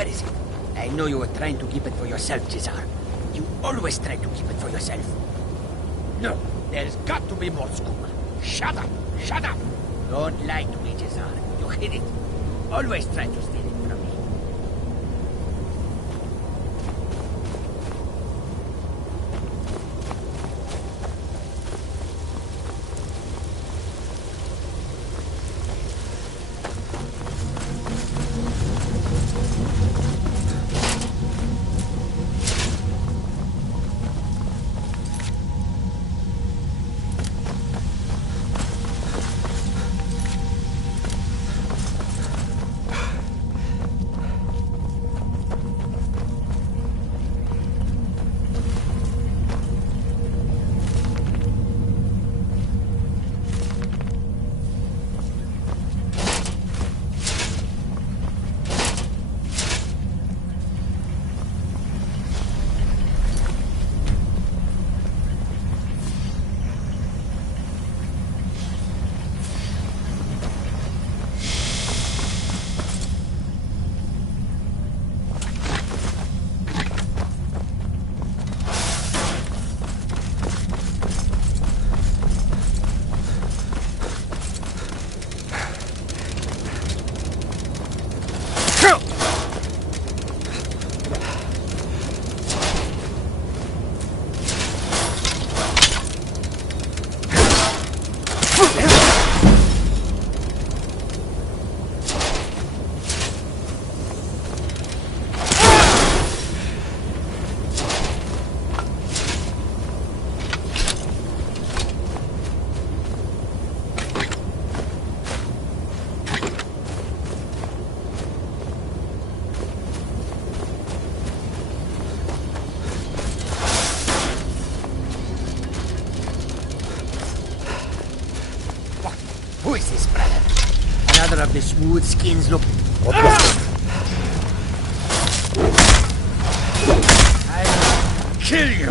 Where is it? I know you were trying to keep it for yourself, Cesar. You always try to keep it for yourself. No, there's got to be more skooma. Shut up! Shut up! Don't lie to me, Cesar. You hid it. Always try to steal it from me. Who is this, brother? Another of the smooth skins look... I'll kill you!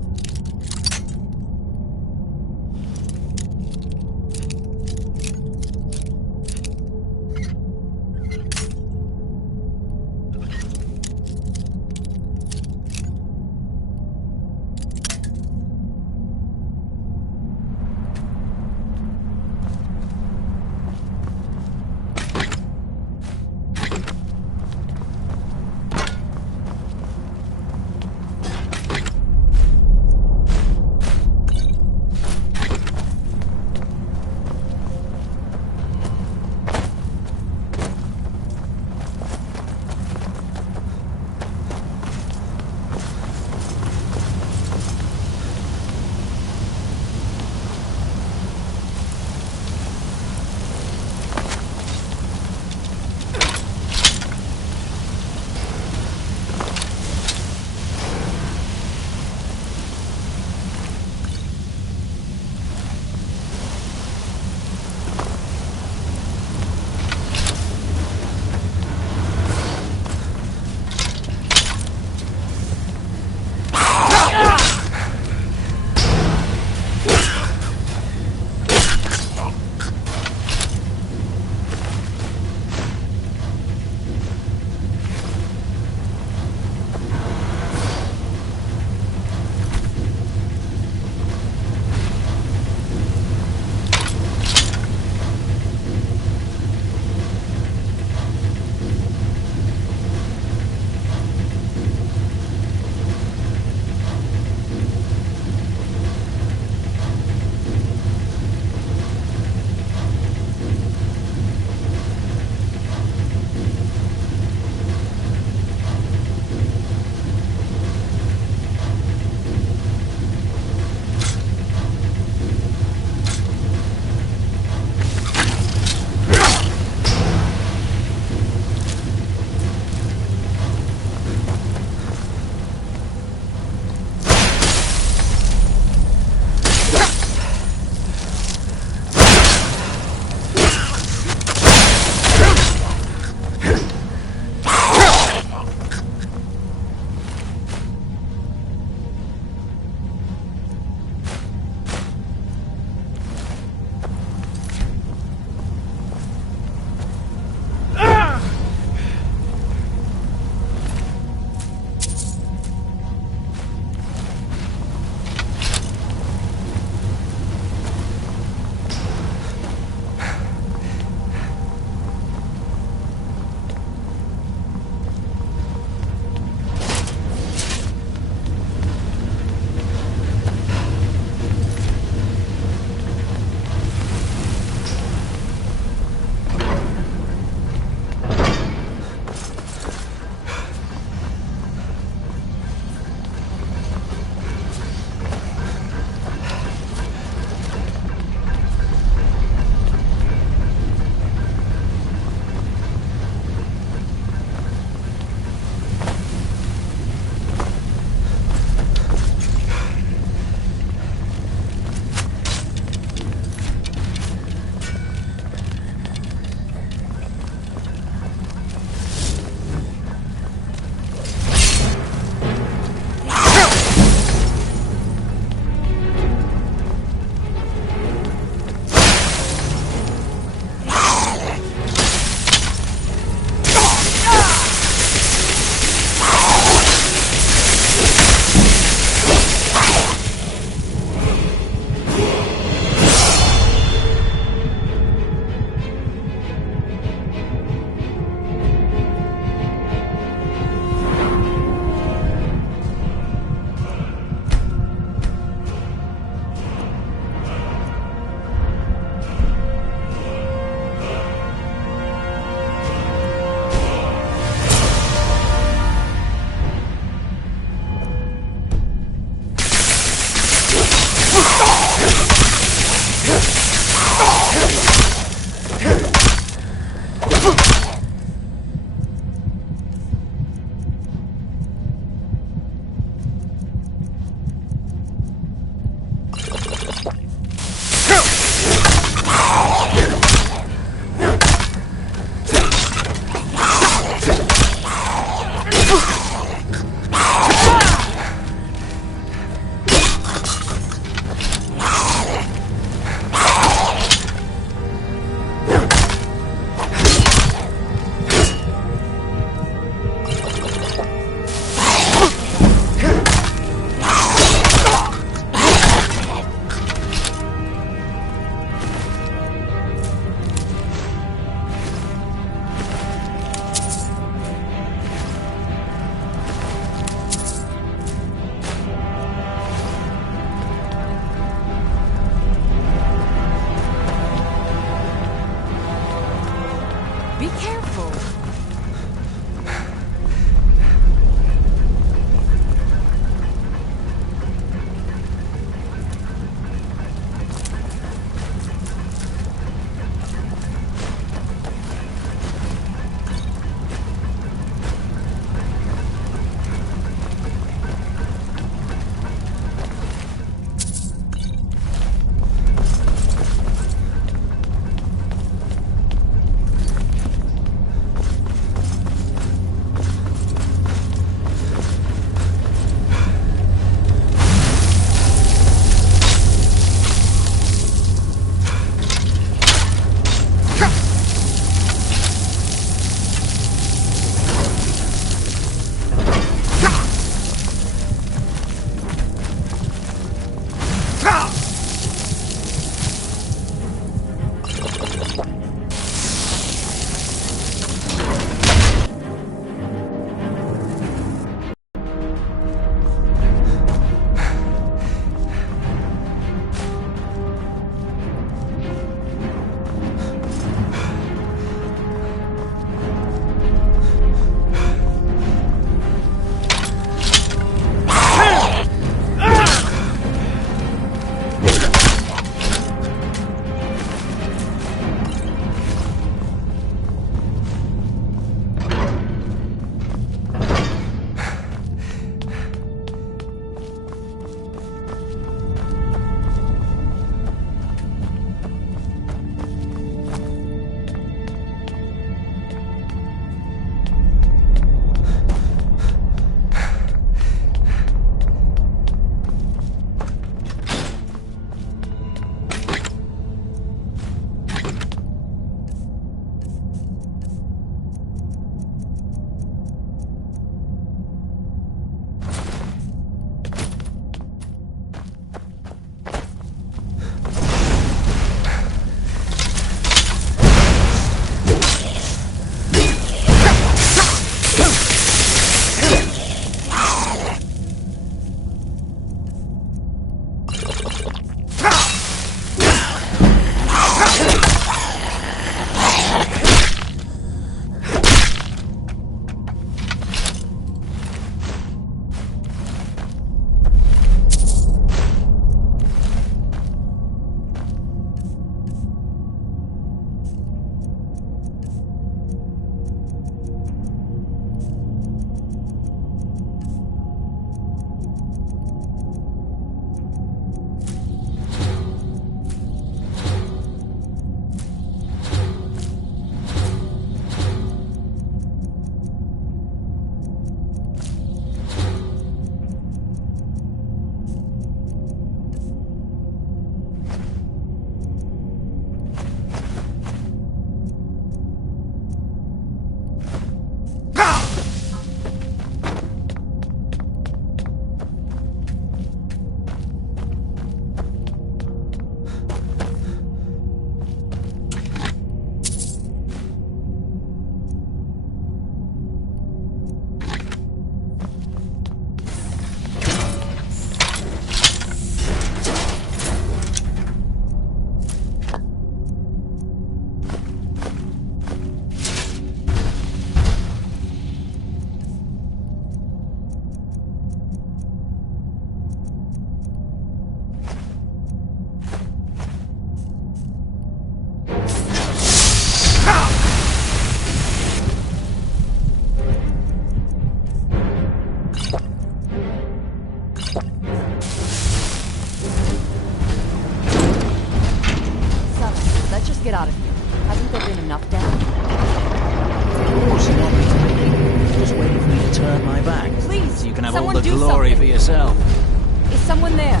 just get out of here. Hasn't there been enough down? Of course, you want me to leave. Just waiting for me to turn my back. Please, So you can have all someone the do glory something. for yourself. Is someone there?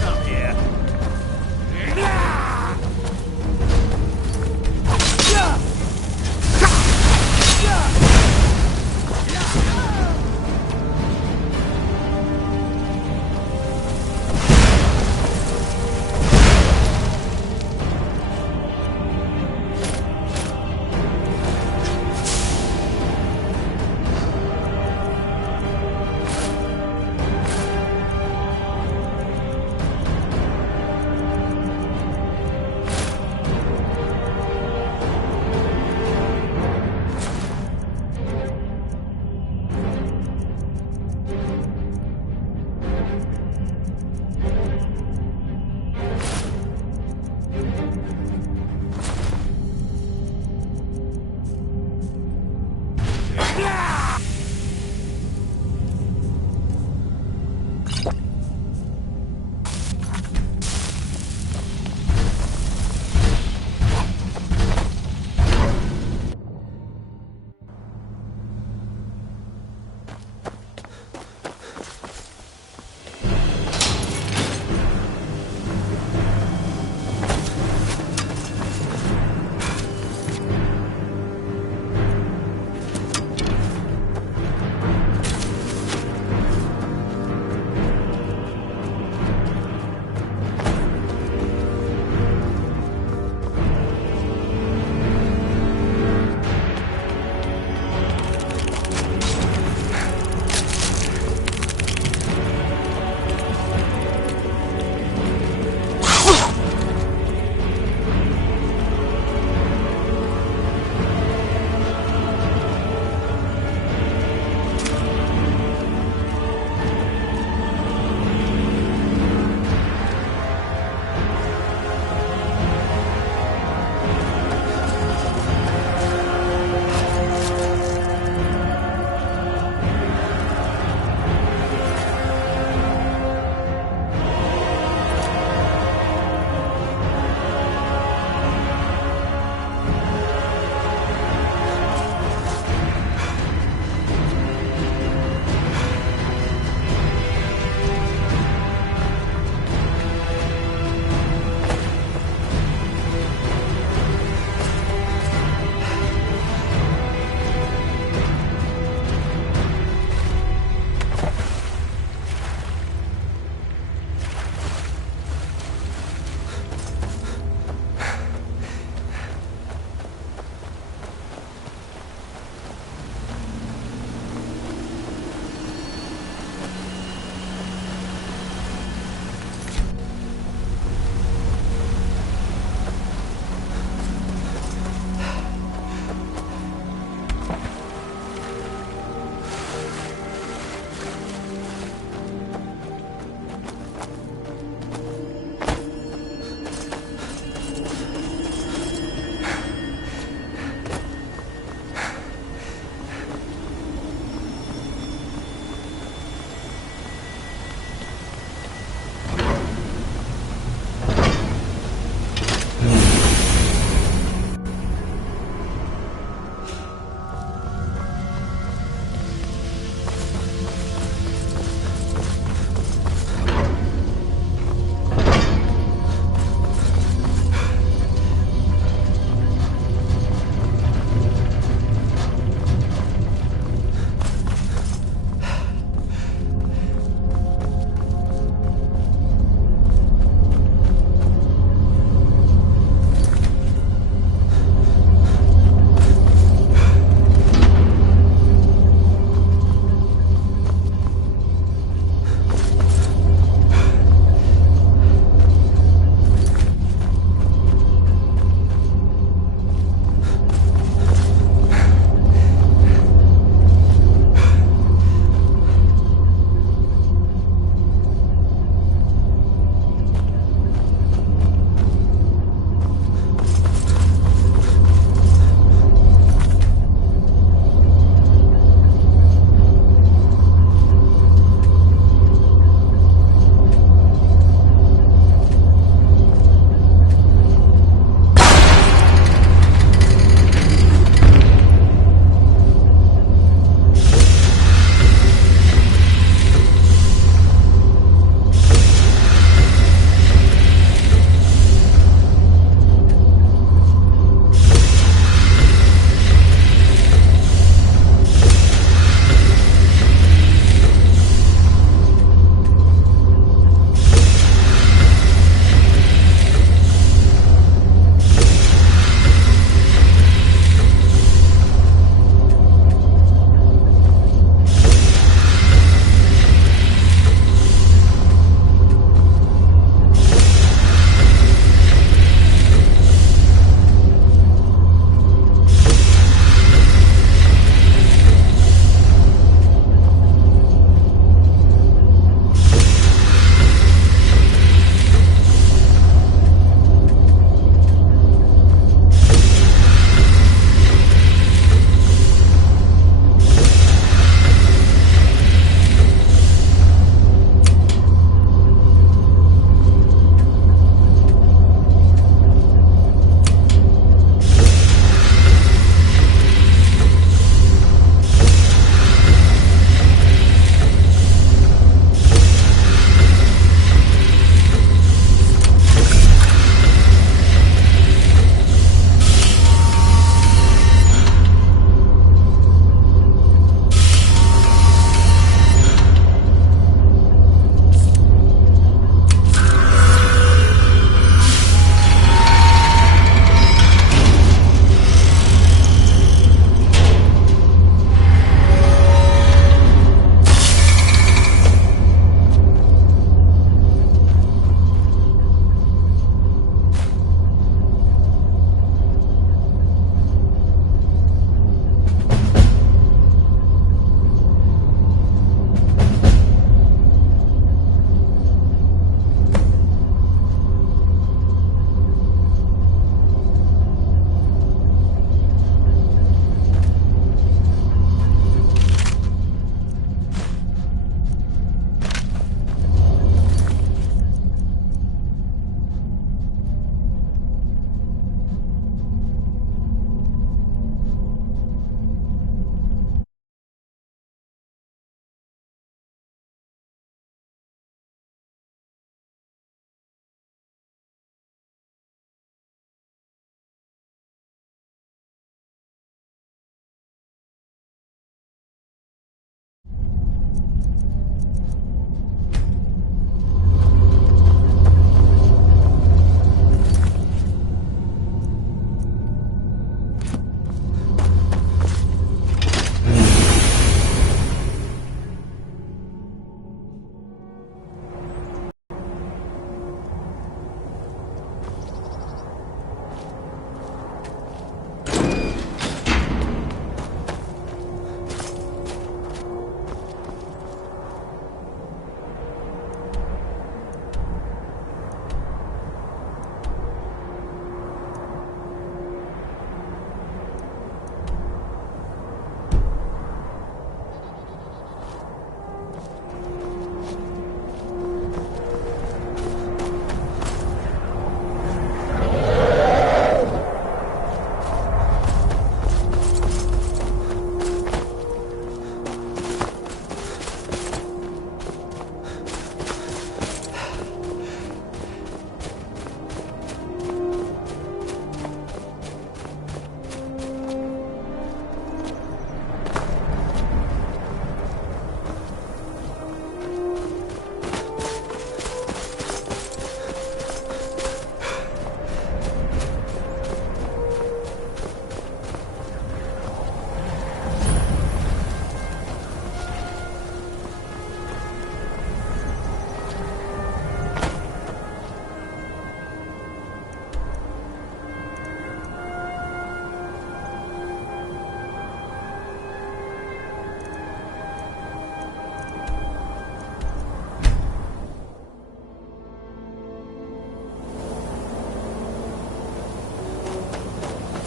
Come here.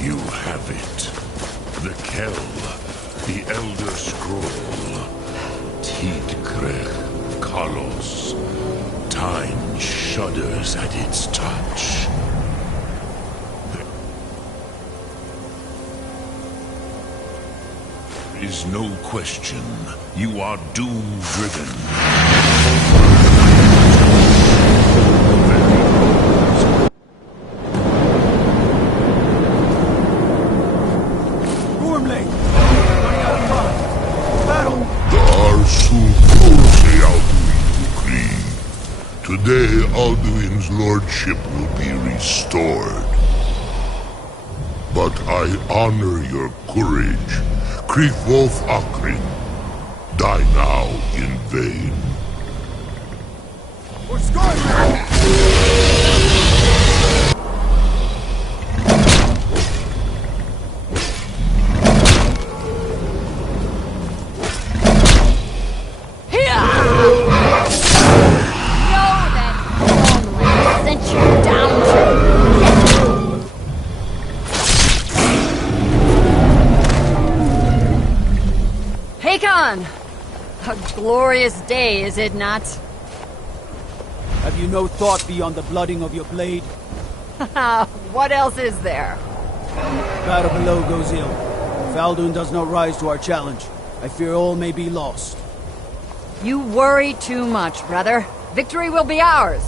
You have it. The Kell, the Elder Scroll. Tidgrech Kalos. Time shudders at its touch. There is no question. You are doom-driven. Today, Alduin's lordship will be restored. But I honor your courage. Kriegwolf Akrin. Die now in vain. For Skyrim! A glorious day, is it not? Have you no thought beyond the blooding of your blade? What else is there? Battle below goes ill. If Alduin does not rise to our challenge, I fear all may be lost. You worry too much, brother. Victory will be ours.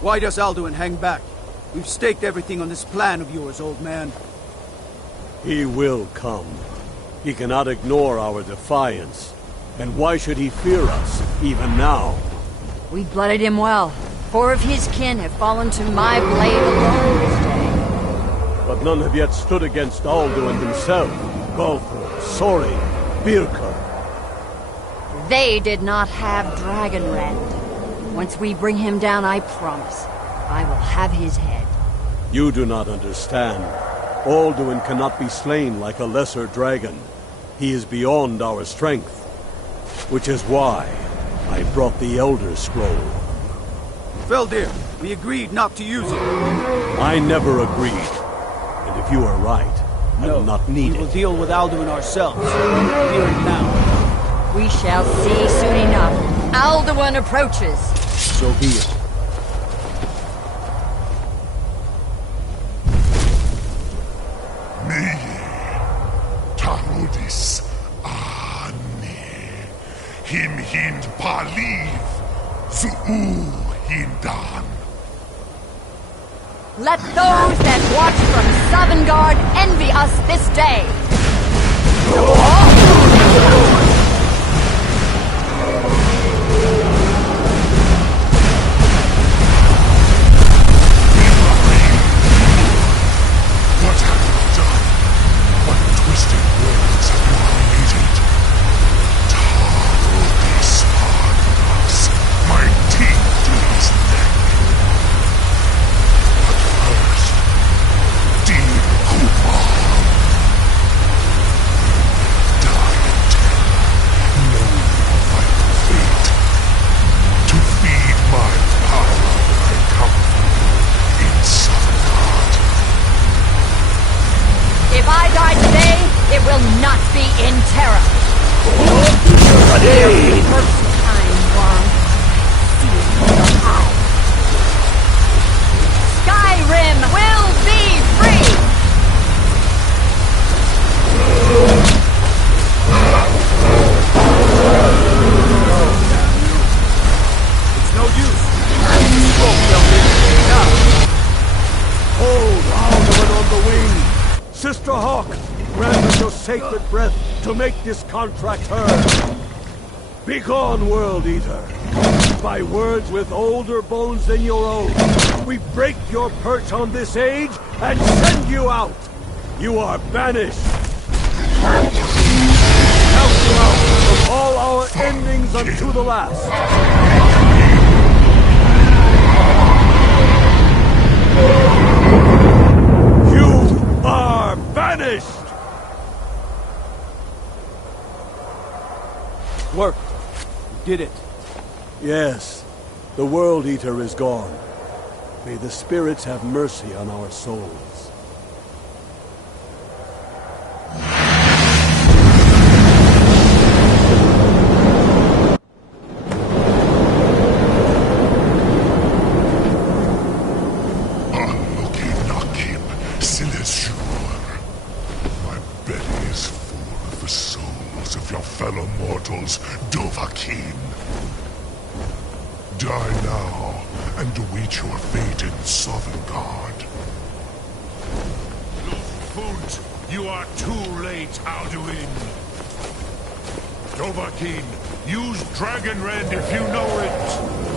Why does Alduin hang back? We've staked everything on this plan of yours, old man. He will come. He cannot ignore our defiance. And why should he fear us, even now? We blooded him well. 4 of his kin have fallen to my blade alone this day. But none have yet stood against Alduin himself. Golthor, Sori, Birka. They did not have Dragonrend. Once we bring him down, I promise, I will have his head. You do not understand. Alduin cannot be slain like a lesser dragon. He is beyond our strength. Which is why I brought the Elder Scroll. Feldir, we agreed not to use it. I never agreed. And if you are right, I will not need we will it. deal with Alduin ourselves. Here and now. We shall see soon enough. Alduin approaches. So be it. Tarudis Him hind paliv, Zuu hindan. Let those that watch from Sovngarde envy us this day. What have you done? What twisted words have you created? Tarudis Arnas, my teeth to his neck. But first, Dean Kumar. Die in terror, knowing your final fate. To feed my power I come from in Sovngarde. If I die today, it will not be in terror. First time, Worm. I see it in your eyes. Skyrim will be free! It's no use. You spoke, Feldir. Now. Hold Alduin on the wing! Sister Hawk, grant us your sacred breath to make this contract heard. Begone, World Eater. By words with older bones than your own, we break your perch on this age and send you out. You are banished. Count you out from all our endings unto the last. You are banished! Worked. You did it. Yes, the World Eater is gone. May the spirits have mercy on our souls. mortals, Dovahkiin. Die now, and await your fate in Sovngarde. Lufut, you are too late, Alduin. Dovahkiin, use Dragon Rend if you know it.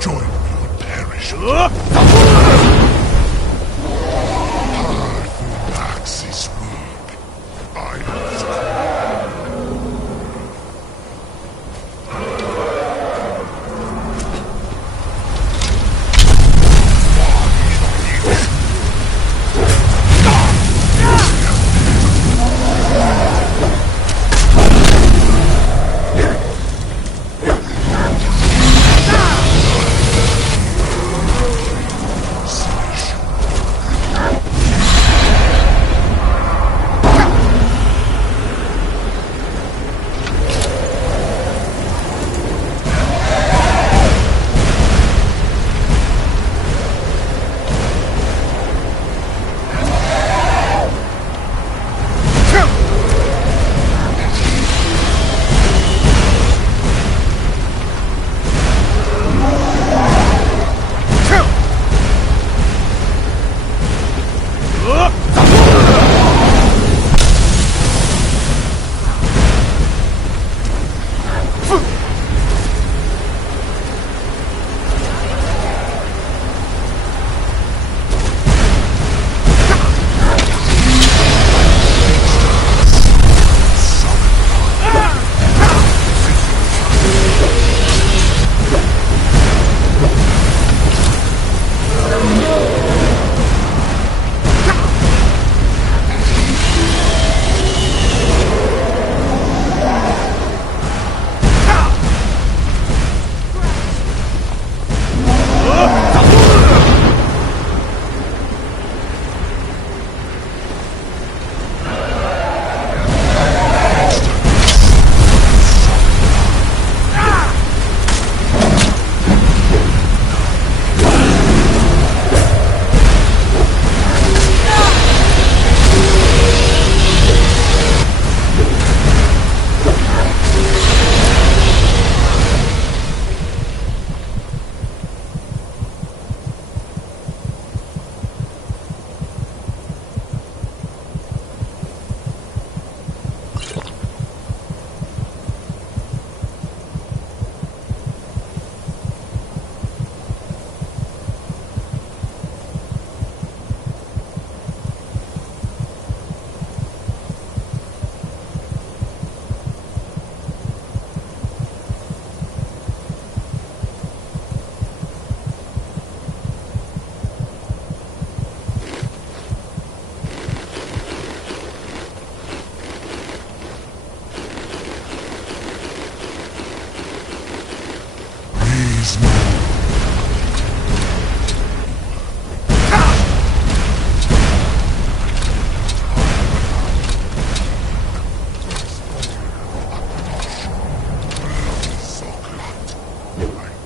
Join me or perish. Max is weak.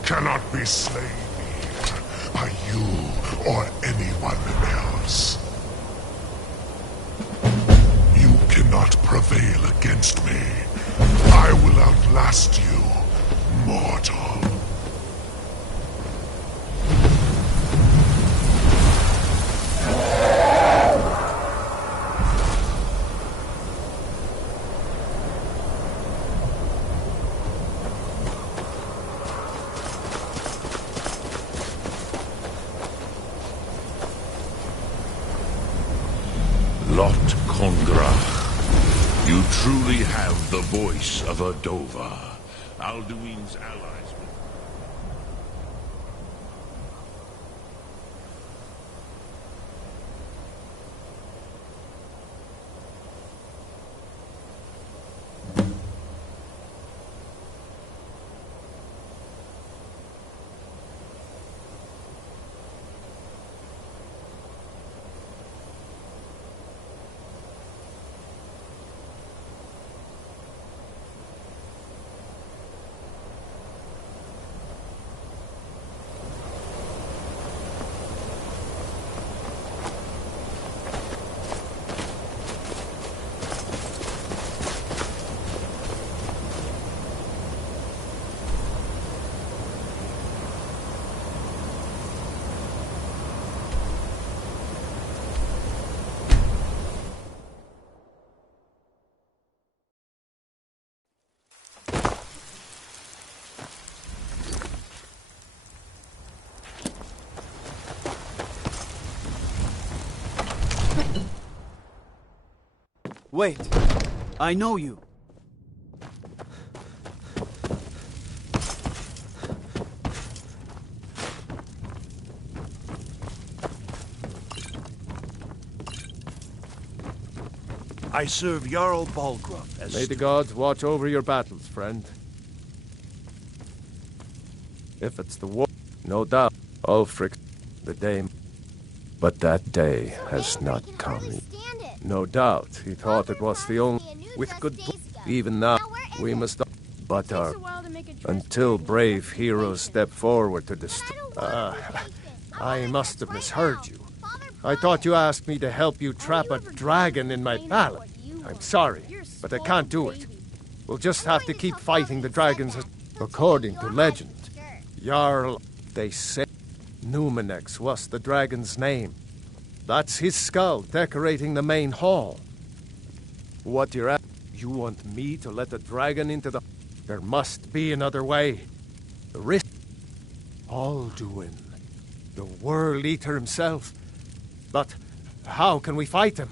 Cannot be slain here by you or anyone else. You cannot prevail against me. I will outlast you, mortal. Lot Kongrach, you truly have the voice of a Dova. Alduin's allies will... Wait. I know you. I serve Jarl Balgruuf as... May the gods watch over your battles, friend. If it's the war, no doubt, Ulfric, the day... But that day has not come. No doubt, he thought it was the only... With good... Even now, we must... But our... Until brave heroes step forward to destroy... I must have misheard you. I thought you asked me to help you trap a dragon in my palace. I'm sorry, but I can't do it. We'll just have to keep fighting the dragons. According to legend, Jarl, they say, Numenex was the dragon's name. That's his skull decorating the main hall. What you're at? You want me to let the dragon into the... There must be another way. The risk... Alduin, the World Eater himself. But how can we fight him?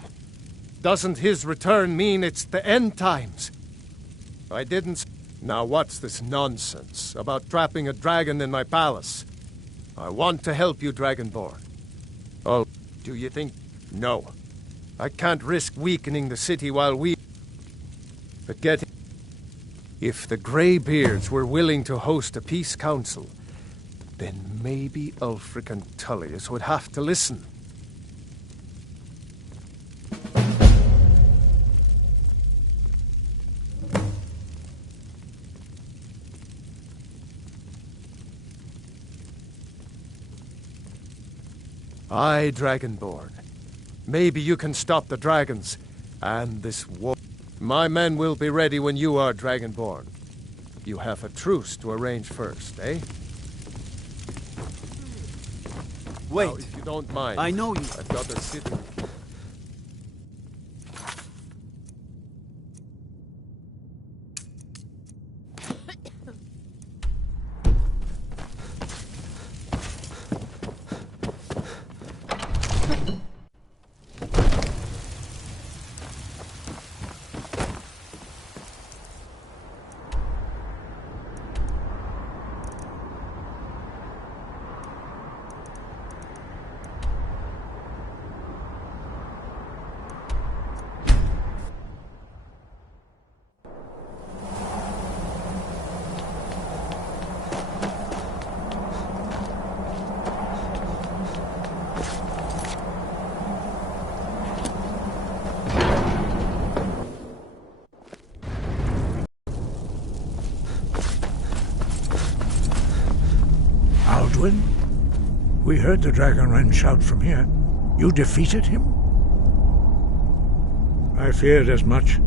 Doesn't his return mean it's the end times? I didn't... Now what's this nonsense about trapping a dragon in my palace? I want to help you, Dragonborn. Oh, do you think... No. I can't risk weakening the city while we... Forget it. If the Greybeards were willing to host a peace council, then maybe Ulfric and Tullius would have to listen. Aye, Dragonborn. Maybe you can stop the dragons, and this war. My men will be ready when you are, Dragonborn. You have a truce to arrange first, eh? Wait. Now, if you don't mind, I know you. I've got a city. Alduin? We heard the Dragonren shout from here. You defeated him? I feared as much.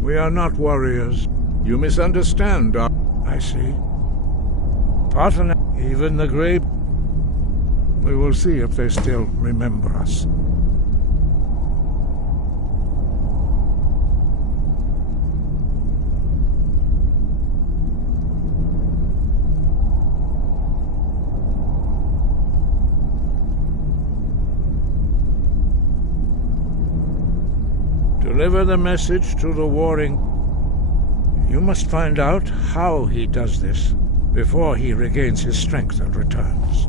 We are not warriors. You misunderstand, I see. Partner, even the Grey... We will see if they still remember us. Deliver the message to the warring. You must find out how he does this before he regains his strength and returns.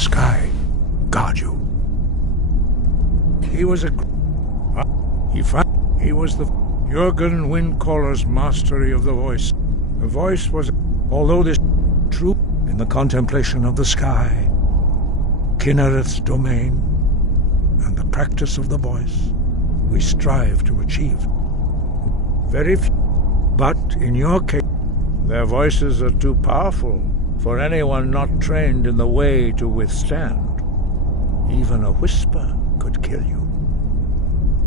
Sky, guard you. He was a... He was the... Jürgen Windcaller's mastery of the voice. The voice was, although this true in the contemplation of the sky, Kinnereth's domain, and the practice of the voice, we strive to achieve. Very few, but in your case, their voices are too powerful for anyone not trained in the way to withstand. Even a whisper could kill you.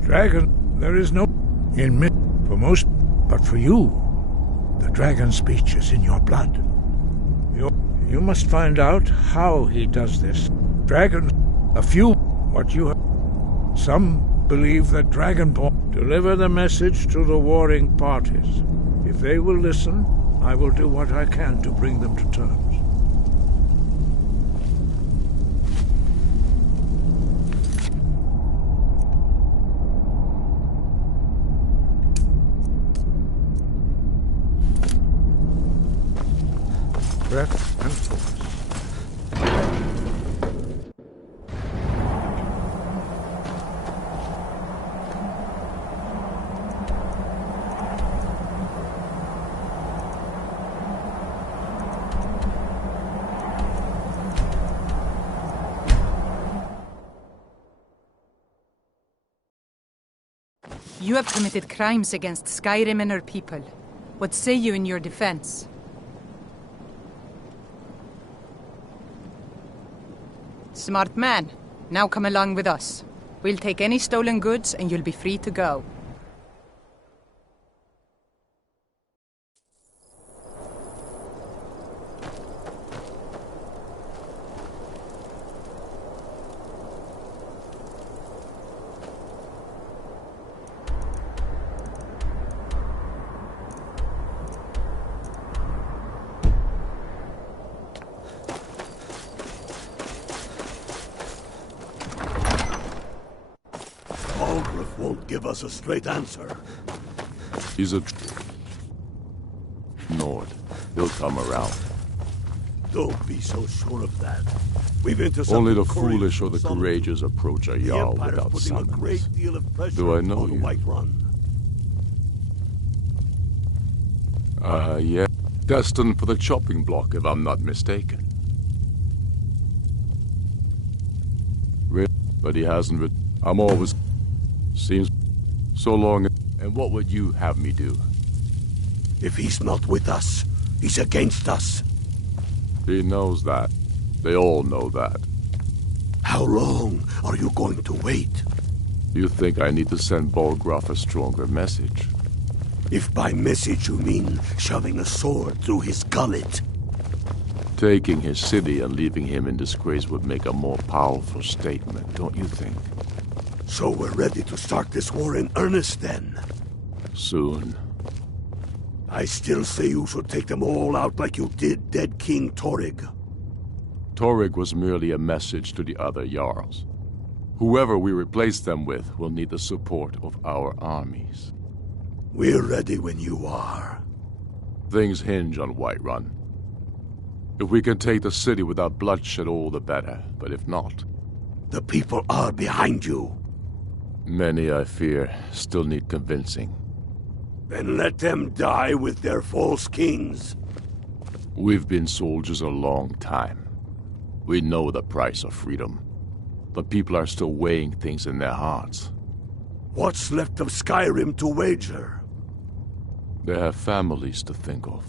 Dragon, there is no... In mid, for most, but for you, the dragon speech is in your blood. You must find out how he does this. Dragon, a few, what you have. Some believe that Dragonborn deliver the message to the warring parties. If they will listen, I will do what I can to bring them to terms. Breath and focus. You have committed crimes against Skyrim and her people. What say you in your defense? Smart man. Now come along with us. We'll take any stolen goods and you'll be free to go. Won't give us a straight answer. He's a Nord. He'll come around. Don't be so sure of that. We've intercepted Only the foolish or the courageous approach a Jarl Empire's without putting a summons. great deal of pressure Do I know on you? Whiterun. Yeah. Destined for the chopping block, if I'm not mistaken. Really? But he hasn't I'm always... Seems so long. And what would you have me do? If he's not with us, he's against us. He knows that. They all know that. How long are you going to wait? You think I need to send Bolgraf a stronger message? If by message you mean shoving a sword through his gullet. Taking his city and leaving him in disgrace would make a more powerful statement, don't you think? So we're ready to start this war in earnest then? Soon. I still say you should take them all out like you did dead King Torrig. Torrig was merely a message to the other Jarls. Whoever we replace them with will need the support of our armies. We're ready when you are. Things hinge on Whiterun. If we can take the city without bloodshed, all the better. But if not... The people are behind you. Many, I fear, still need convincing. Then let them die with their false kings. We've been soldiers a long time. We know the price of freedom. The people are still weighing things in their hearts. What's left of Skyrim to wager? They have families to think of.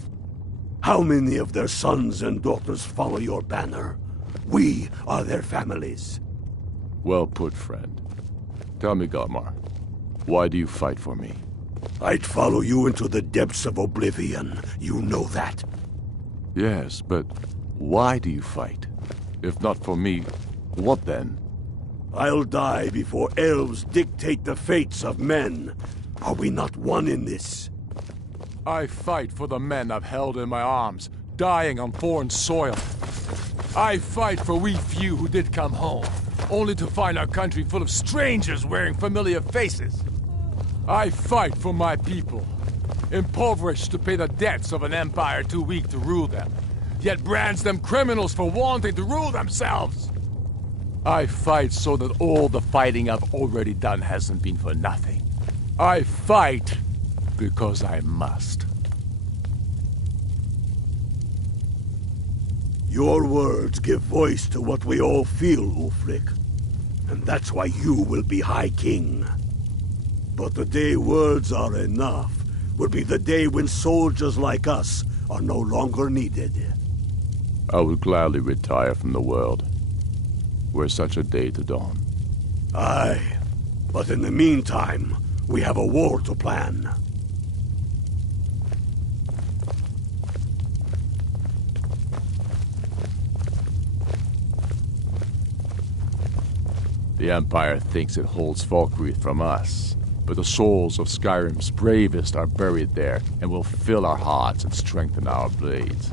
How many of their sons and daughters follow your banner? We are their families. Well put, friend. Tell me, Galmar, why do you fight for me? I'd follow you into the depths of oblivion. You know that. Yes, but why do you fight? If not for me, what then? I'll die before elves dictate the fates of men. Are we not one in this? I fight for the men I've held in my arms, dying on foreign soil. I fight for we few who did come home, only to find our country full of strangers wearing familiar faces. I fight for my people, impoverished to pay the debts of an empire too weak to rule them, yet brands them criminals for wanting to rule themselves. I fight so that all the fighting I've already done hasn't been for nothing. I fight because I must. Your words give voice to what we all feel, Ulfric. And that's why you will be High King. But the day words are enough will be the day when soldiers like us are no longer needed. I would gladly retire from the world, were such a day to dawn. Aye, but in the meantime, we have a war to plan. The Empire thinks it holds Falkreath from us. but the souls of Skyrim's bravest are buried there and will fill our hearts and strengthen our blades.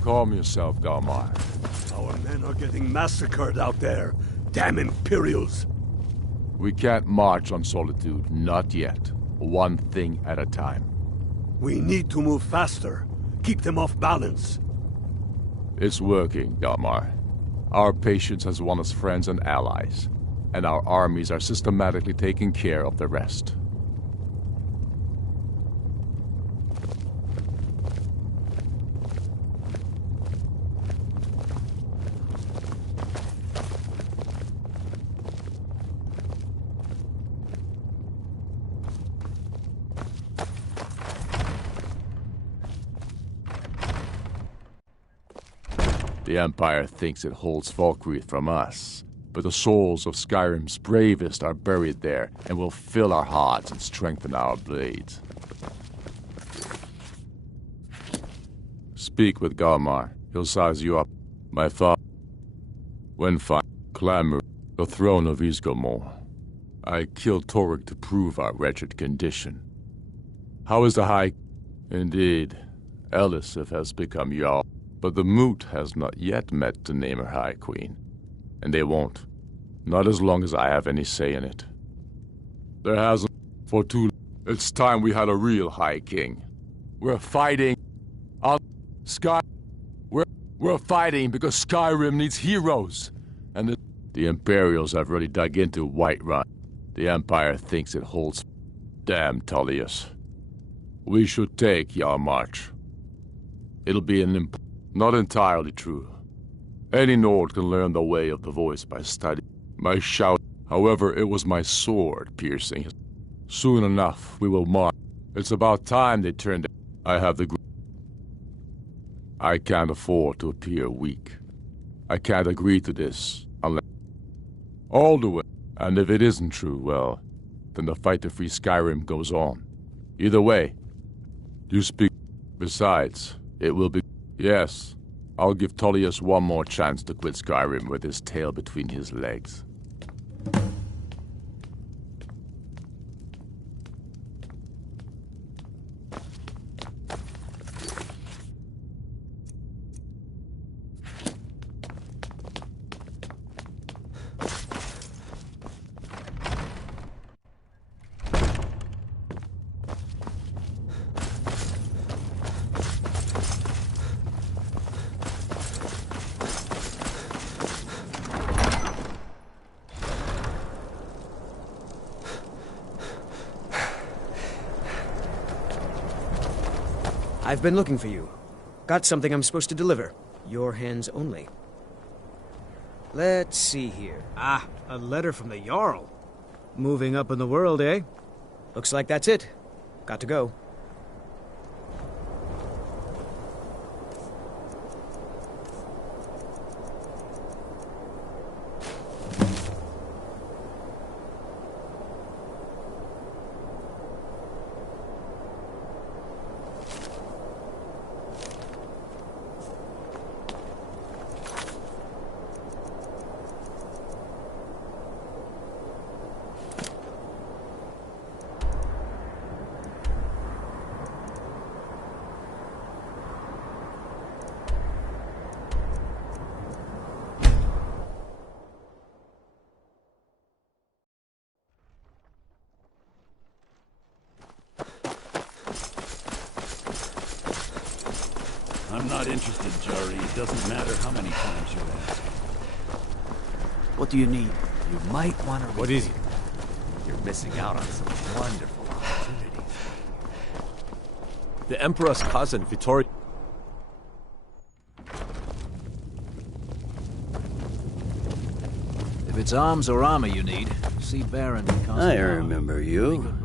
Calm yourself, Galmar. Our men are getting massacred out there. Damn Imperials! We can't march on Solitude, not yet. One thing at a time. We need to move faster. Keep them off balance. It's working, Galmar. Our patience has won us friends and allies, and our armies are systematically taking care of the rest. The Empire thinks it holds Falkreath from us, but the souls of Skyrim's bravest are buried there and will fill our hearts and strengthen our blades. Speak with Galmar. He'll size you up. My father, when clamor the throne of Isgomor. I killed Torrig to prove our wretched condition. How is the High? Indeed, Elisif has become Jarl. But the Moot has not yet met to name her High Queen. And they won't. Not as long as I have any say in it. There hasn't for too long. It's time we had a real High King. We're fighting on Sky. We're fighting because Skyrim needs heroes. And the Imperials have really dug into Whiterun. The Empire thinks it holds. Damn Tullius. We should take Yarmarch. It'll be an not entirely true. Any Nord can learn the way of the voice by studying my shout. However, it was my sword piercing his. Soon enough, we will march. It's about time they turned. I have the. I can't afford to appear weak. I can't agree to this unless. All the way. And if it isn't true, well, then the fight to free Skyrim goes on. Either way, you speak. Besides, it will be. Yes, I'll give Tullius one more chance to quit Skyrim with his tail between his legs. I've been looking for you. Got something I'm supposed to deliver. Your hands only. Let's see here. Ah, a letter from the Jarl. Moving up in the world, eh? Looks like that's it. Got to go. I'm not interested, Jari. It doesn't matter how many times you ask. What do you need? You might want to... What is it? You're missing out on some wonderful opportunities. The Emperor's cousin, Vittorio... If it's arms or armor you need, see Baron. I remember you.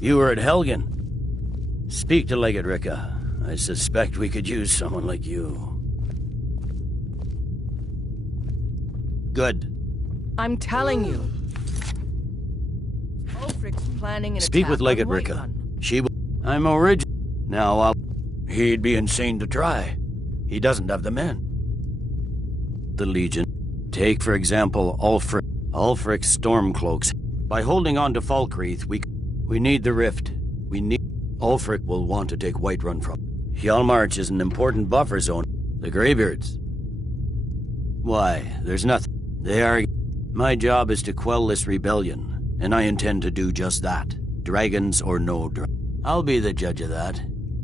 You were at Helgen. Speak to Legate Ricka. I suspect we could use someone like you. Good. I'm telling you. Ulfric's planning an Speak attack with Legate on Ricka. Whiterun. She will... I'm original. Now He'd be insane to try. He doesn't have the men. the Legion. Take, for example, Ulfric's Stormcloaks. By holding on to Falkreath, we need the rift. Ulfric will want to take Whiterun from. Hjalmarch is an important buffer zone. The Greybeards. Why, there's nothing. My job is to quell this rebellion, and I intend to do just that. Dragons or no dragons. I'll be the judge of that.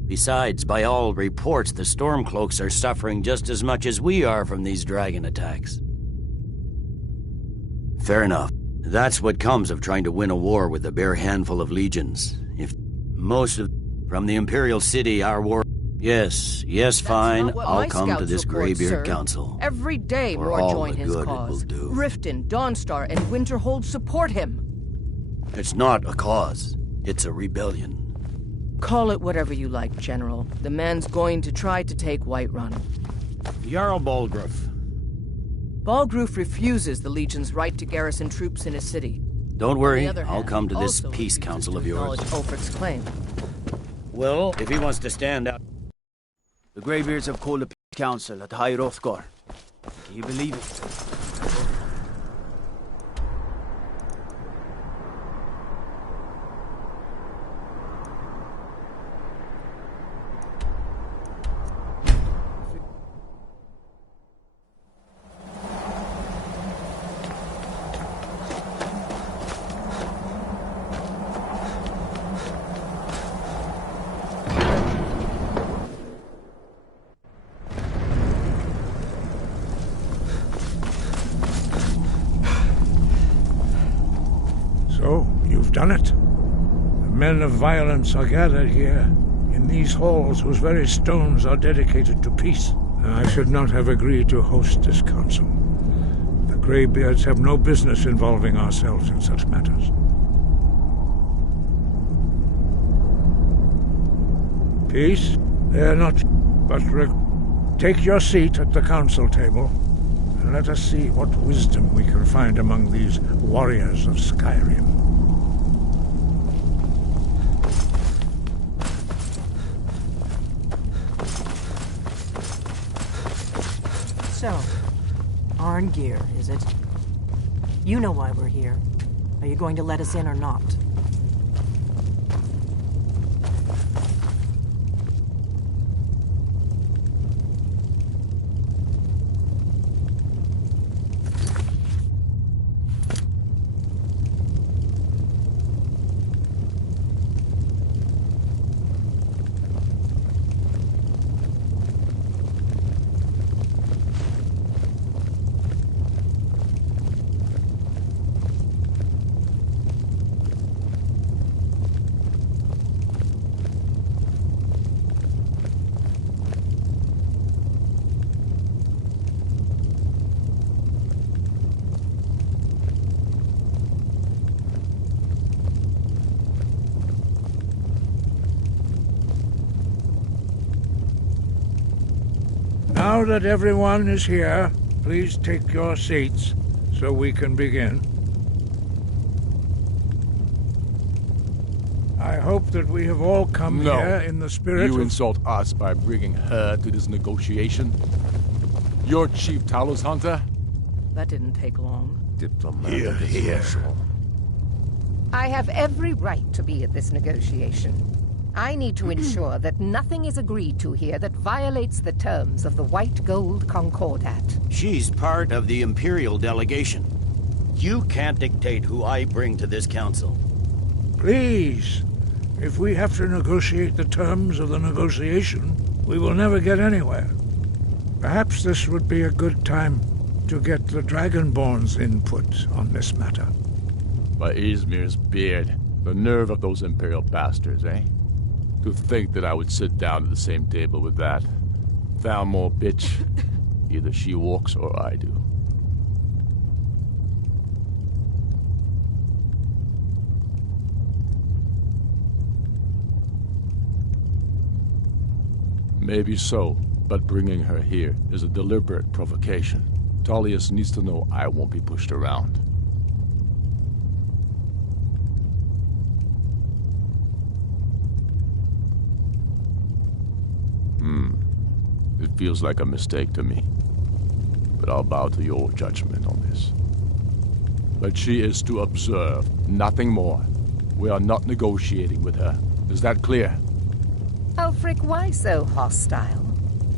Besides, by all reports, the Stormcloaks are suffering just as much as we are from these dragon attacks. Fair enough. That's what comes of trying to win a war with a bare handful of legions. If most of from the Imperial City, our war... Yes, fine. I'll come to this Greybeard Council. Every day more join his cause. Riften, Dawnstar, and Winterhold support him. It's not a cause. It's a rebellion. Call it whatever you like, General. The man's going to try to take Whiterun. Jarl Balgruuf. Balgruuf refuses the Legion's right to garrison troops in his city. Don't worry, I'll come to this peace council of yours. Ulfric's claim. Well, if he wants to stand out... The Greybeards have called a peace council at High Hrothgar. Can you believe it? So, you've done it. The men of violence are gathered here, in these halls whose very stones are dedicated to peace. I should not have agreed to host this council. The Greybeards have no business involving ourselves in such matters. Peace? They're not... But take your seat at the council table, and let us see what wisdom we can find among these warriors of Skyrim. So, Arngeir, is it? You know why we're here. Are you going to let us in or not? Now that everyone is here, please take your seats so we can begin. I hope that we have all come here in the spirit you of... insult us by bringing her to this negotiation? You're Chief Talos Hunter? That didn't take long. Diplomatic as usual. I have every right to be at this negotiation. I need to ensure that nothing is agreed to here that violates the terms of the White Gold Concordat. She's part of the Imperial delegation. You can't dictate who I bring to this council. Please, if we have to negotiate the terms of the negotiation, we will never get anywhere. Perhaps this would be a good time to get the Dragonborn's input on this matter. By Izmir's beard, the nerve of those Imperial bastards, eh? To think that I would sit down at the same table with that Thalmor bitch. Either she walks or I do. Maybe so, but bringing her here is a deliberate provocation. Tullius needs to know I won't be pushed around. It feels like a mistake to me. but I'll bow to your judgment on this. But she is to observe, nothing more. We are not negotiating with her. Is that clear? Ulfric, why so hostile?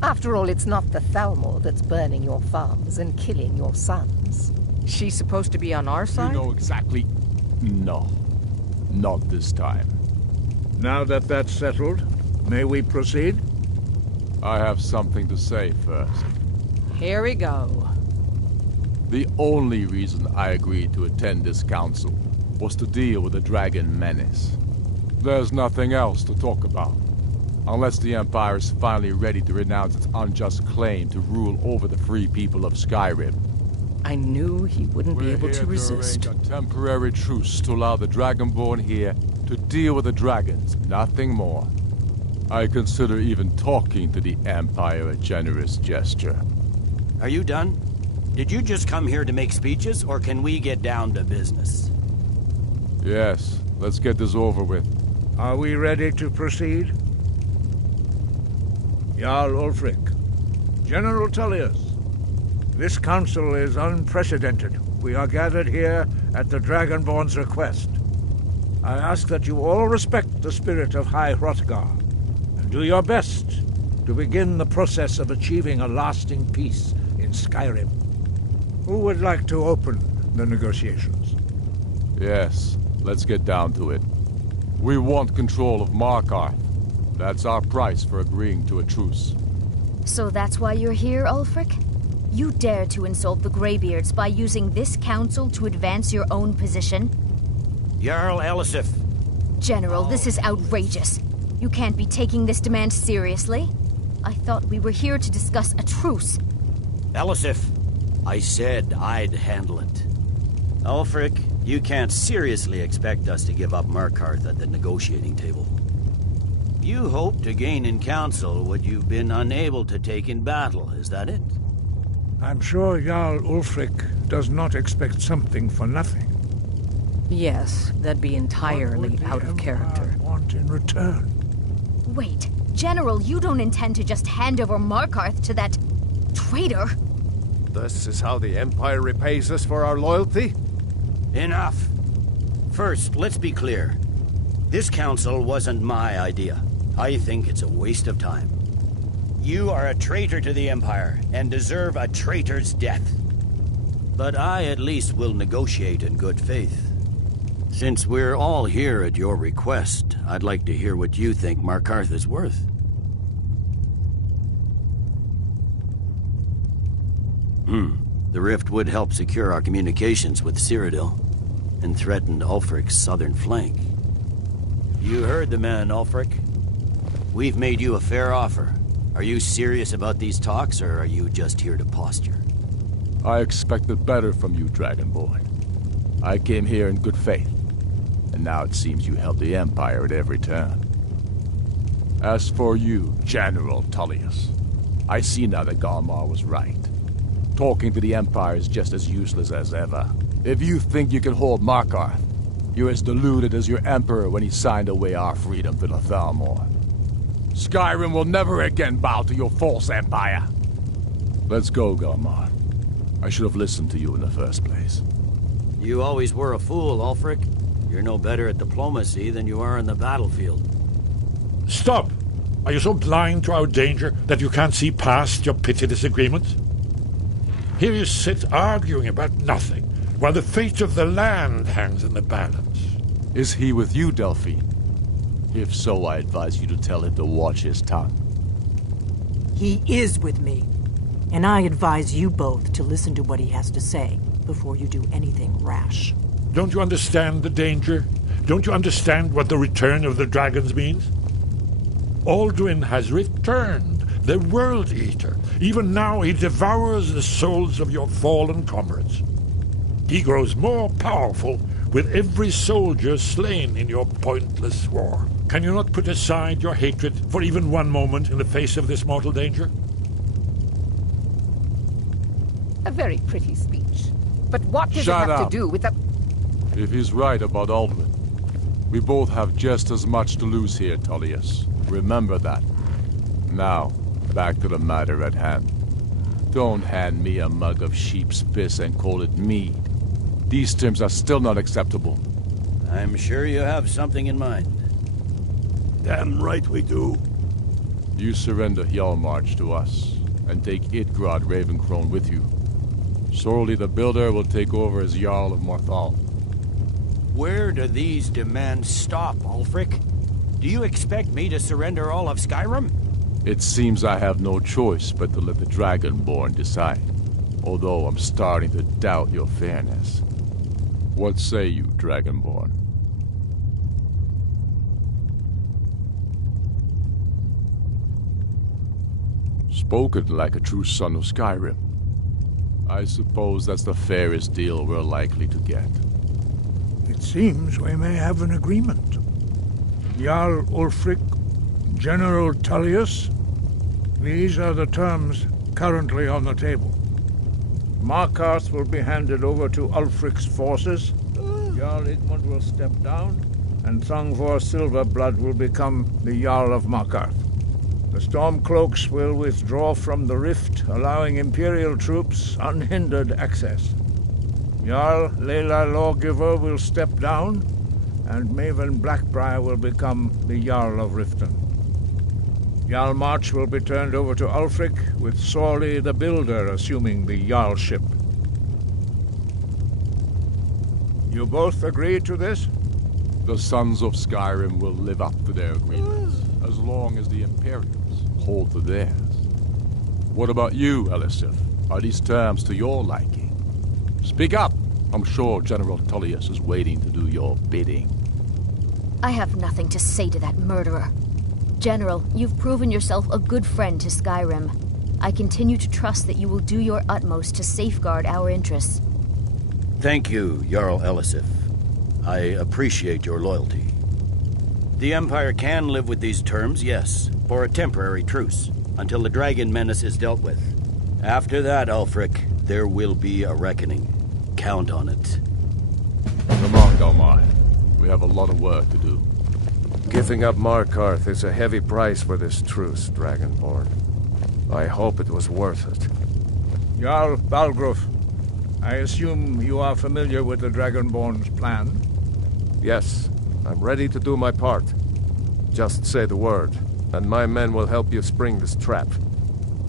After all, it's not the Thalmor that's burning your farms and killing your sons. She's supposed to be on our side? You know exactly... No. Not this time. Now that that's settled, may we proceed? I have something to say first. Here we go. The only reason I agreed to attend this council was to deal with the dragon menace. There's nothing else to talk about. Unless the Empire is finally ready to renounce its unjust claim to rule over the free people of Skyrim. I knew he wouldn't be able to resist. We're here to arrange a temporary truce to allow the Dragonborn here to deal with the dragons, nothing more. I consider even talking to the Empire a generous gesture. Are you done? Did you just come here to make speeches, or can we get down to business? Yes, let's get this over with. Are we ready to proceed? Jarl Ulfric, General Tullius, this council is unprecedented. We are gathered here at the Dragonborn's request. I ask that you all respect the spirit of High Hrothgar, and do your best to begin the process of achieving a lasting peace in Skyrim. Who would like to open the negotiations? Yes, let's get down to it. We want control of Markarth. That's our price for agreeing to a truce. So that's why you're here, Ulfric? You dare to insult the Greybeards by using this council to advance your own position? Jarl Elisif. General, this is outrageous. You can't be taking this demand seriously. I thought we were here to discuss a truce. Elisif, I said I'd handle it. Ulfric, you can't seriously expect us to give up Markarth at the negotiating table. You hope to gain in council what you've been unable to take in battle, is that it? I'm sure Jarl Ulfric does not expect something for nothing. Yes, that'd be entirely out of character. Want in return? Wait, General, you don't intend to just hand over Markarth to that traitor? This is how the Empire repays us for our loyalty? Enough. First, let's be clear. This council wasn't my idea. I think it's a waste of time. You are a traitor to the Empire, and deserve a traitor's death. But I at least will negotiate in good faith. Since we're all here at your request, I'd like to hear what you think Markarth is worth. The rift would help secure our communications with Cyrodiil, and threatened Ulfric's southern flank. You heard the man, Ulfric. We've made you a fair offer. Are you serious about these talks, or are you just here to posture? I expected better from you, Dragonborn. I came here in good faith, and now it seems you help the Empire at every turn. As for you, General Tullius, I see now that Galmar was right. Talking to the Empire is just as useless as ever. If you think you can hold Markarth, you're as deluded as your Emperor when he signed away our freedom to the Thalmor. Skyrim will never again bow to your false empire. Let's go, Galmar. I should have listened to you in the first place. You always were a fool, Ulfric. You're no better at diplomacy than you are in the battlefield. Stop! Are you so blind to our danger that you can't see past your petty disagreements? Here you sit arguing about nothing, while the fate of the land hangs in the balance. Is he with you, Delphine? If so, I advise you to tell him to watch his tongue. He is with me, and I advise you both to listen to what he has to say before you do anything rash. Don't you understand the danger? Don't you understand what the return of the dragons means? Alduin has returned, the World Eater. Even now he devours the souls of your fallen comrades. He grows more powerful with every soldier slain in your pointless war. Can you not put aside your hatred for even one moment in the face of this mortal danger? A very pretty speech. But what does it have to do with the... If he's right about Alduin, we both have just as much to lose here, Tullius. Remember that. Now, back to the matter at hand. Don't hand me a mug of sheep's piss and call it mead. These terms are still not acceptable. I'm sure you have something in mind. Damn right we do. You surrender Hjalmarch to us, and take Idgrod Ravencrone with you. Sorley the Builder will take over as Jarl of Morthal. Where do these demands stop, Ulfric? Do you expect me to surrender all of Skyrim? It seems I have no choice but to let the Dragonborn decide, although I'm starting to doubt your fairness. What say you, Dragonborn? Spoken like a true son of Skyrim. I suppose that's the fairest deal we're likely to get. It seems we may have an agreement. Jarl Ulfric, General Tullius, these are the terms currently on the table. Markarth will be handed over to Ulfric's forces, Jarl Igmund will step down, and Thongvor Silverblood will become the Jarl of Markarth. The Stormcloaks will withdraw from the rift, allowing Imperial troops unhindered access. Jarl Layla Lawgiver will step down, and Maven Blackbriar will become the Jarl of Riften. Hjalmarch will be turned over to Ulfric, with Sorley the Builder assuming the Jarlship. You both agree to this? The Sons of Skyrim will live up to their agreements, as long as the Imperials hold to theirs. What about you, Elisif? Are these terms to your liking? Speak up! I'm sure General Tullius is waiting to do your bidding. I have nothing to say to that murderer. General, you've proven yourself a good friend to Skyrim. I continue to trust that you will do your utmost to safeguard our interests. Thank you, Jarl Elisif. I appreciate your loyalty. The Empire can live with these terms, yes, for a temporary truce, until the dragon menace is dealt with. After that, Ulfric, there will be a reckoning. Count on it. Come on, Galmar. We have a lot of work to do. Giving up Markarth is a heavy price for this truce, Dragonborn. I hope it was worth it. Jarl Balgruuf, I assume you are familiar with the Dragonborn's plan? Yes, I'm ready to do my part. Just say the word, and my men will help you spring this trap.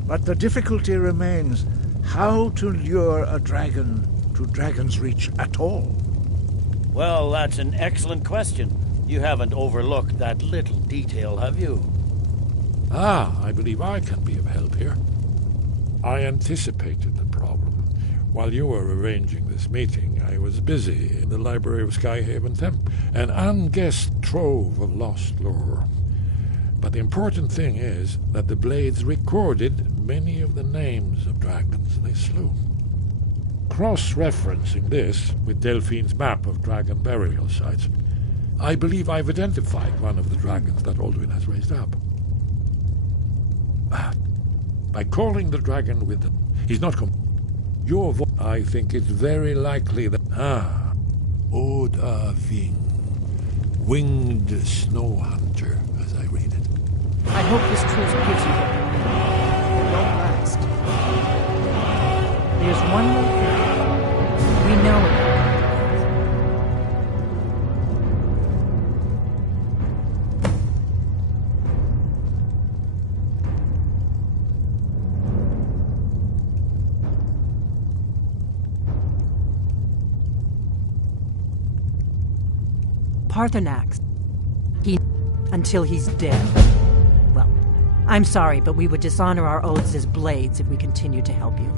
But the difficulty remains how to lure a dragon to Dragon's Reach at all. Well, that's an excellent question. You haven't overlooked that little detail, have you? I believe I can be of help here. I anticipated the problem. While you were arranging this meeting, I was busy in the library of Skyhaven Temp, an unguessed trove of lost lore. But the important thing is that the Blades recorded many of the names of dragons they slew. Cross-referencing this with Delphine's map of dragon burial sites, I believe I've identified one of the dragons that Alduin has raised up. By calling the dragon with he's not your voice, I think it's very likely that Odahviing, winged snow hunter, as I read it. I hope this truce gives you hope. It won't last. There's one more thing. We know it. Parthenax. Until he's dead. Well, I'm sorry, but we would dishonor our oaths as Blades if we continue to help you.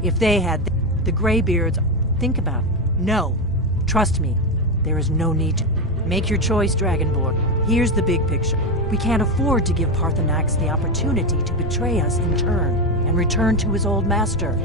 If they had the Greybeards, think about it. No. Trust me. There is no need to. Make your choice, Dragonborn. Here's the big picture. We can't afford to give Parthenax the opportunity to betray us in turn and return to his old master.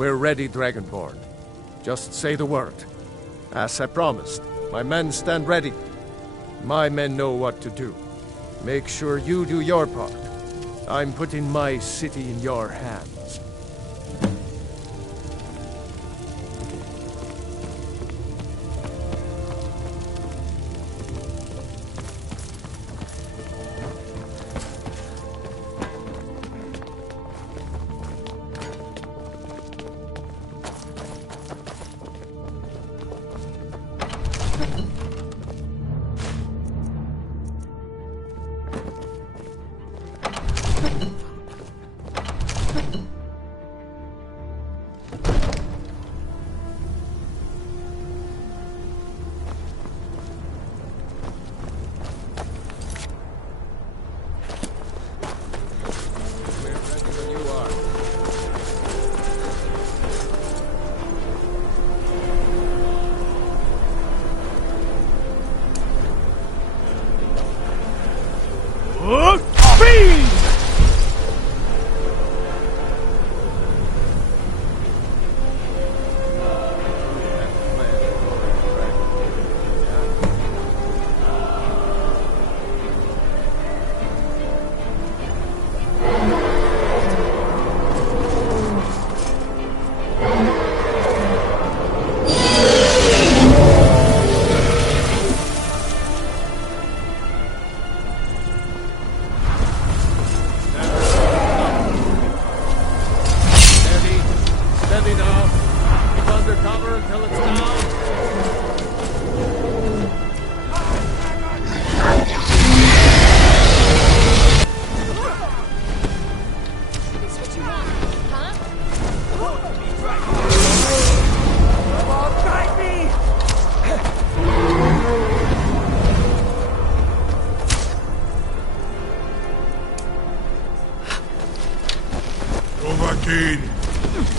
We're ready, Dragonborn. Just say the word. As I promised, my men stand ready. My men know what to do. Make sure you do your part. I'm putting my city in your hands.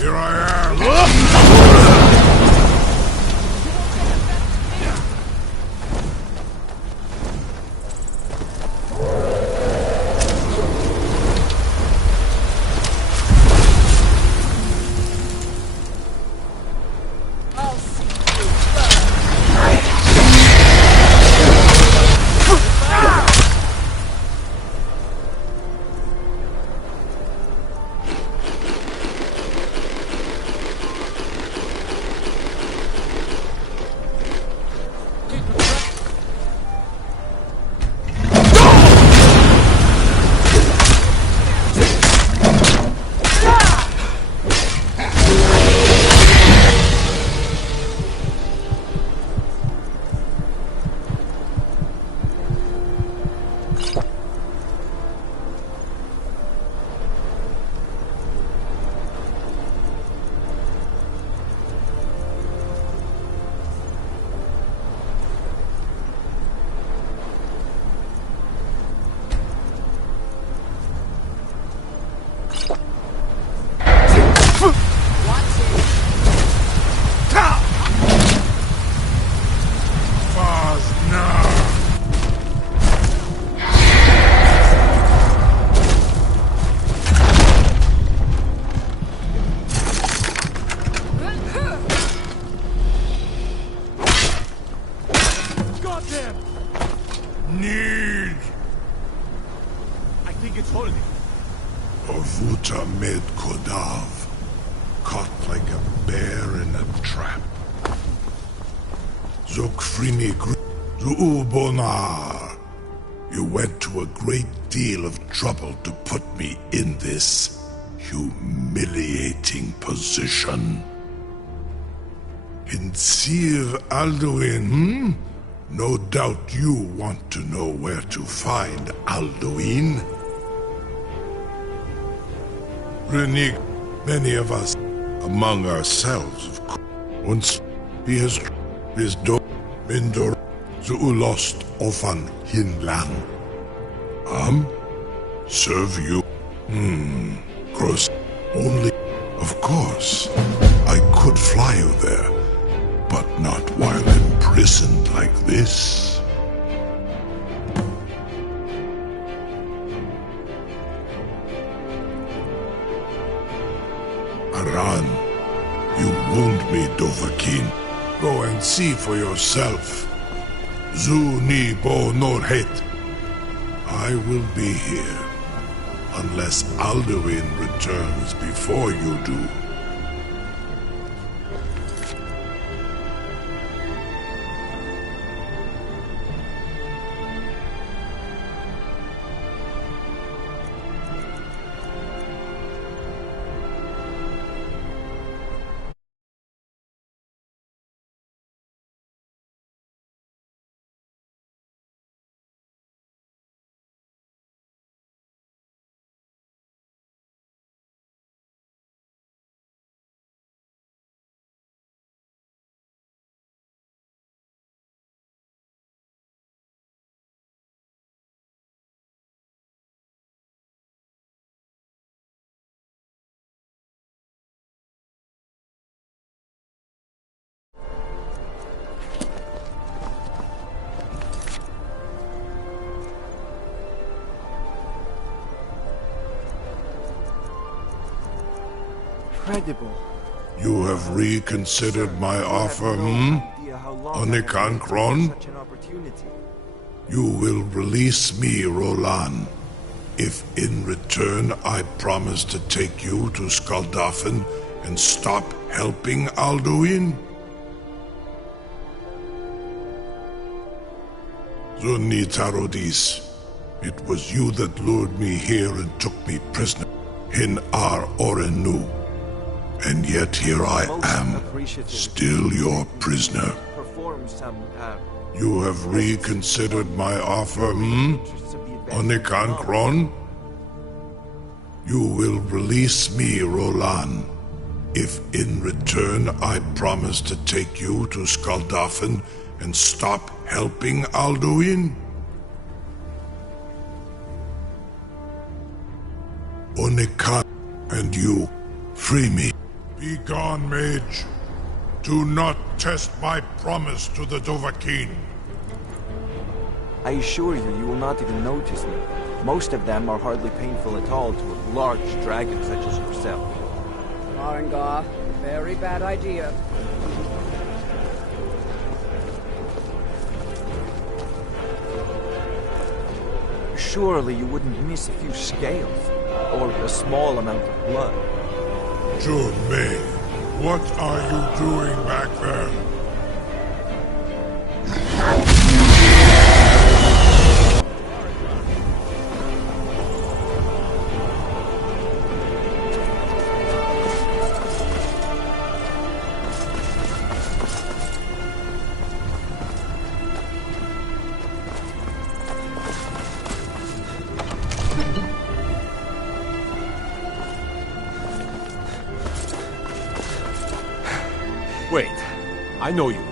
Here I am! Ovuta med Kodav, caught like a bear in a trap. Zokfrini Zuubonar, you went to a great deal of trouble to put me in this humiliating position. Insir Alduin, No doubt you want to know where to find Alduin. Renig, many of us, among ourselves, of course, once he has do Mindor Zuulost Ofan Hinlang. Serve you? Cross only. Of course, I could fly you there, but not while imprisoned like this. Aran, me, Dovahkiin. Go and see for yourself. Zu ni bo nor het. I will be here, unless Alduin returns before you do. Incredible. You have reconsidered my offer, Onikan Kron? You will release me, Rolan, if in return I promise to take you to Skaldafen and stop helping Alduin? Zunni Tarodis, it was you that lured me here and took me prisoner in Ar Orenu. And yet here I am, still your prisoner. You have reconsidered my offer, Onikan Kron? You will release me, Rolan, if in return I promise to take you to Skaldafen and stop helping Alduin? Onikan, and you, free me. Be gone, mage. Do not test my promise to the Dovahkiin. I assure you, you will not even notice me. Most of them are hardly painful at all to a large dragon such as yourself. Marengar, very bad idea. Surely you wouldn't miss a few scales, or a small amount of blood. Jun Mei, what are you doing back there? Wait, I know you.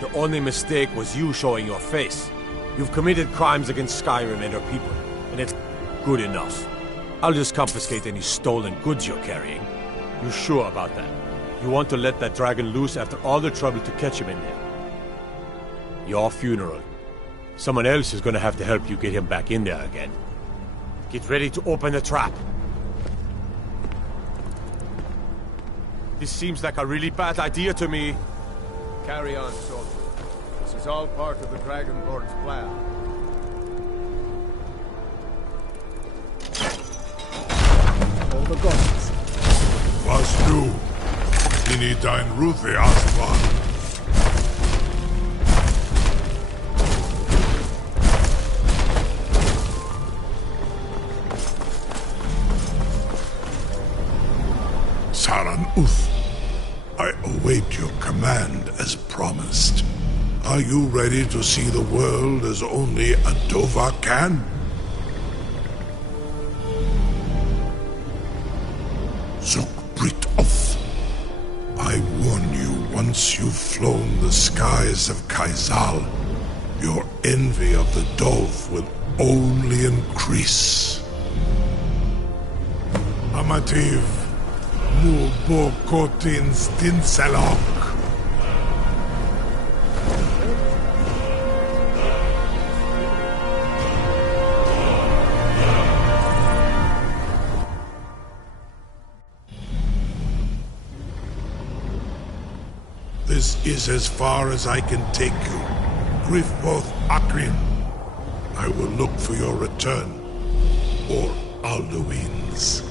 The only mistake was you showing your face. You've committed crimes against Skyrim and her people, and it's good enough. I'll just confiscate any stolen goods you're carrying. You sure about that? You want to let that dragon loose after all the trouble to catch him in there? Your funeral. Someone else is gonna have to help you get him back in there again. Get ready to open the trap. This seems like a really bad idea to me. Carry on, soldier. This is all part of the Dragonborn's plan. All the gods. Was du? Ini dein Ruthi Aswan. Saran Uth, I await your command as promised. Are you ready to see the world as only a Dova can? Zukbrit Uth, I warn you, once you've flown the skies of Kaizal, your envy of the Dove will only increase. Amativ, Mubo Kotin Stinselok. This is as far as I can take you. Griffboth Akrin. I will look for your return. Or Alduin's.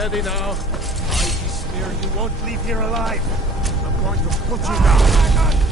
Steady now. Mighty Smear, you won't leave here alive. I'm going to put you down.